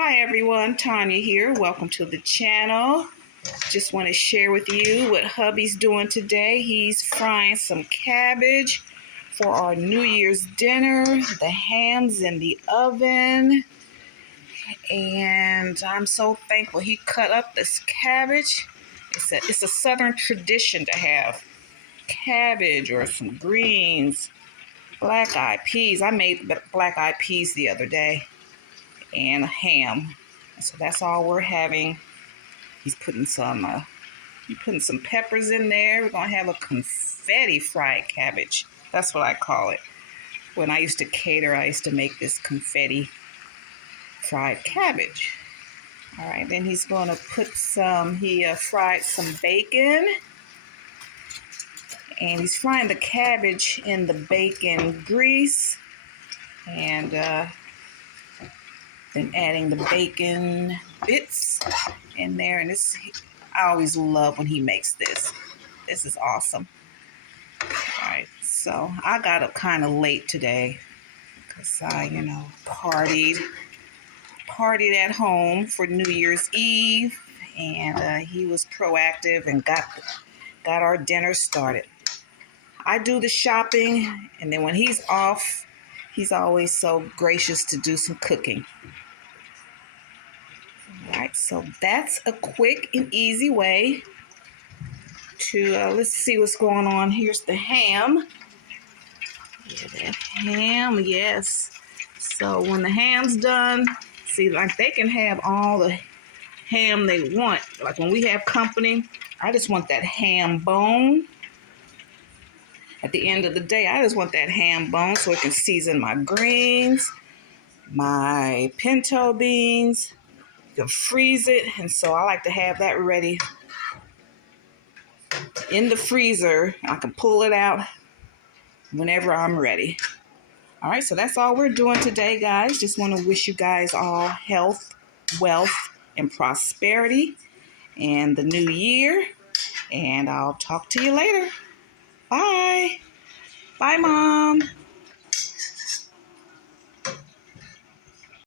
Hi everyone, Tanya here. Welcome to the channel. Just want to share with you what hubby's doing today. He's frying some cabbage for our New Year's dinner. The ham's in the oven. And I'm so thankful he cut up this cabbage. It's a southern tradition to have cabbage or some greens, black-eyed peas. I made black-eyed peas the other day. And ham. So that's all we're having. He's putting some peppers in there. We're gonna have a confetti fried cabbage. That's what I call it. When I used to cater, I used to make this confetti fried cabbage. All right, then he's gonna put he fried some bacon. And he's frying the cabbage in the bacon grease. And then adding the bacon bits in there. And I always love when he makes this. This is awesome. All right, so I got up kind of late today because I, partied at home for New Year's Eve. And he was proactive and got our dinner started. I do the shopping, and then when he's off, he's always so gracious to do some cooking. All right, so that's a quick and easy way to, let's see what's going on. Here's the ham. Yeah, that ham, yes. So when the ham's done, see, like they can have all the ham they want. Like when we have company, I just want that ham bone. At the end of the day, I just want that ham bone so it can season my greens, my pinto beans. You can freeze it, and so I like to have that ready in the freezer. I can pull it out whenever I'm ready. All right, so that's all we're doing today, guys. Just want to wish you guys all health, wealth, and prosperity and the new year. And I'll talk to you later. Bye. Bye, Mom.